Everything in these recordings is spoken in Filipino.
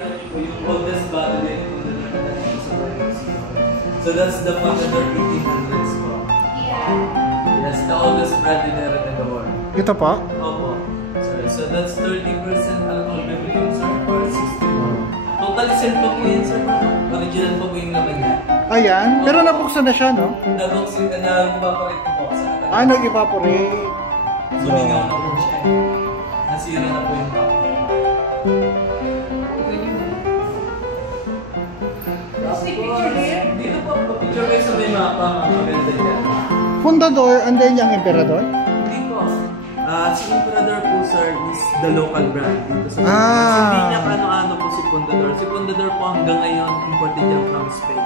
Yung oldest battle na yung sa So that's the Fundador 1800s po. Yeah. Yes, the oldest brand in the world. Ito po? Opo. Sorry. So that's 30% alcohol beverage, sir, or 60%. Totally sir po po yun, sir. Original po po yung naman niya. Ayan. Pero nabuksan na siya, no? Nabuksan ka na, nag-evaporate po sa akin. Ah, nag-evaporate. Sumingaw na po siya. Nasira na po yung top. Dito po, picture kayo sa may mapa, maganda dyan. Fundador, and then yung Emperador? Hindi po. Si Emperador po, sir, is the local brand dito sa Ah. Hindi niya ano-ano po si Fundador. Si Fundador po hanggang ngayon imported yan from Spain.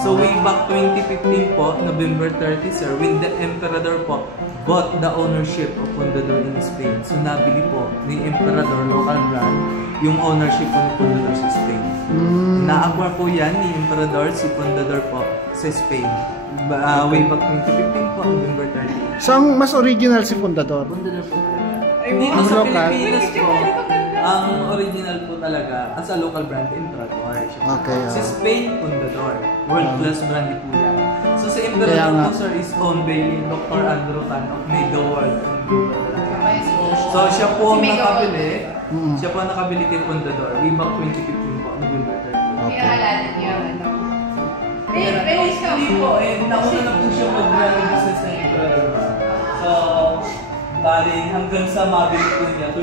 So way back 2015 po, November 30, sir, when the Emperador po bought the ownership of Fundador in Spain. So nabili po ni Emperador, local brand, yung ownership po ni Fundador sa Spain. Na-acquire po yan ni Emperador, si Fundador po sa Spain. Way back 2015 po, November 30. So, ang mas original si Fundador? Fundador po talaga. Dito sa Pilipinas po, ang original po talaga, as a local brand, Emperador. Okay. Sa Spain, Fundador. World-class brand po yan. So sa Emperador po, sir, is owned by Dr. Andrew Tan of Mega World and Global. So siya po ang nakabili. Siya po ang nakabili kay Fundador. Way back 2015 po, November 30. Okay. Hindi po, nauna na po siya mag-brand business ng Emperador. So, bali hanggang sa mabili po niya,